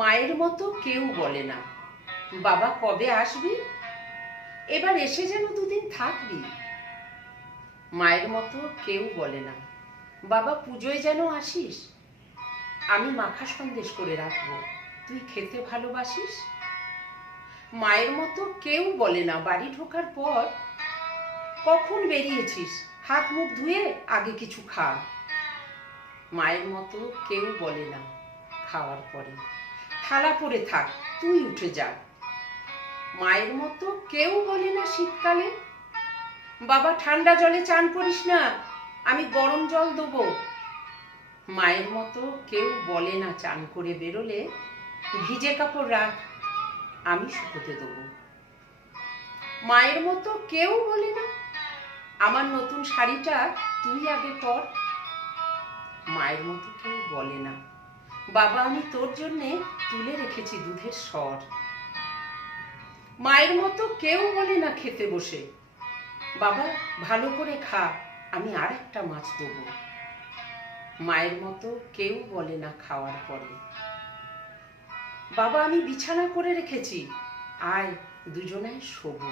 মায়ের মতো কেউ বলে না, বাবা কবে আসবি, এবার এসে যেন দুদিন থাকবি। মায়ের মতো কেউ বলে না, বাবা পুজোয় যেন আসিস, আমি মাখা সন্দেশ করে রাখবো, তুই খেতে ভালোবাসিস। মায়ের মতো কেউ বলে না, বাড়ি ঢোকার পর কখন বেরিয়েছিস, হাত মুখ ধুয়ে আগে কিছু খা। মায়ের মতো কেউ বলে না, খাওয়ার পরে থালা পড়ে থাক, তুই উঠে যা। মায়ের মতো কেউ বলে না শীতকালে, বাবা ঠান্ডা জলে চান করিস না, আমি গরম জল দেবো। মায়ের মতো কেউ বলে না চান করে বেরোলে ভিজে কাপড় রাখ, আমি শুকোতে দেবো। মায়ের মতো কেউ বলে না, আমার নতুন শাড়িটা তুই আগে পর। মায়ের মতো কেউ বলে না, বাবা আমি তোর জন্যে তুলে রেখেছি দুধের স্বর। মায়ের মতো কেউ বলে না খেতে বসে, বাবা ভালো করে খা, আমি আর একটা মাছ দেবো। মায়ের মতো কেউ বলে না খাওয়ার পরে, বাবা আমি বিছানা করে রেখেছি, আয় দুজনায় শোবো।